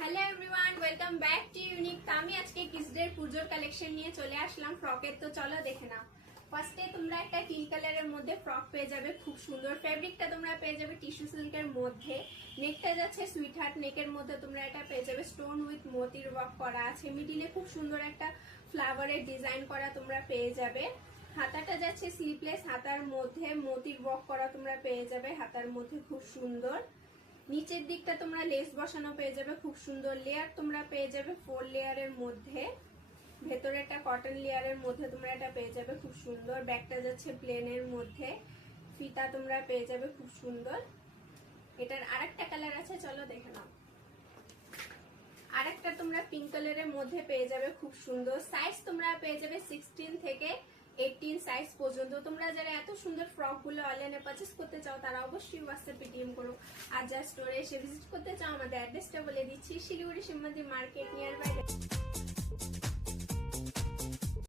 Hello everyone, welcome back to unique. আমি আজকে কিডসদের পুজোর কালেকশন নিয়ে চলে আসলাম ফ্রকের। তো চলো দেখে নাও। ফার্স্টে তোমরা একটা টিল কালারের মধ্যে ফ্রক পেয়ে যাবে, খুব সুন্দর। ফেব্রিকটা তোমরা পেয়ে যাবে টিস্যু সিল্কের মধ্যে। নেকটা যাচ্ছে সুইট হার্ট নেকের মধ্যে। তোমরা এটা পেয়ে যাবে স্টোন উইথ মতির ওয়ার্ক করা আছে। মিডিলে খুব সুন্দর একটা ফ্লাওয়ারের ডিজাইন করা তোমরা পেয়ে যাবে। হাতাটা যাচ্ছে স্লিভলেস হাতার মধ্যে মতির ওয়ার্ক করা তোমরা পেয়ে যাবে হাতার মধ্যে, খুব সুন্দর। নিচের দিকটা তোমরা লেস বসানো পেয়ে যাবে, খুব সুন্দর। লেয়ার তোমরা পেয়ে যাবে 4 লেয়ারের মধ্যে। ভেতরে একটা কটন লেয়ারের মধ্যে তোমরা এটা পেয়ে যাবে, খুব সুন্দর। ব্যাকটা যাচ্ছে প্লেনের মধ্যে। ফিতা তোমরা পেয়ে যাবে খুব সুন্দর। এটার আরেকটা কালার আছে, চলো দেখে নাও। আরেকটা তোমরা পিঙ্ক কালারের মধ্যে পেয়ে যাবে, খুব সুন্দর। সাইজ তোমরা পেয়ে যাবে 16 থেকে 18 সাইজ পর্যন্ত। তোমরা যারা এত সুন্দর ফ্রক গুলো অনলাইনে পারচেস করতে চাও তারা অবশ্যই হোয়াটসঅ্যাপে ডিএম করো। আর যা স্টোরে এসে ভিজিট করতে চাও আমাদের অ্যাড্রেসটা বলে দিচ্ছি, শিলিগুড়ি শিব মন্দির মার্কেট নিয়ার বাই।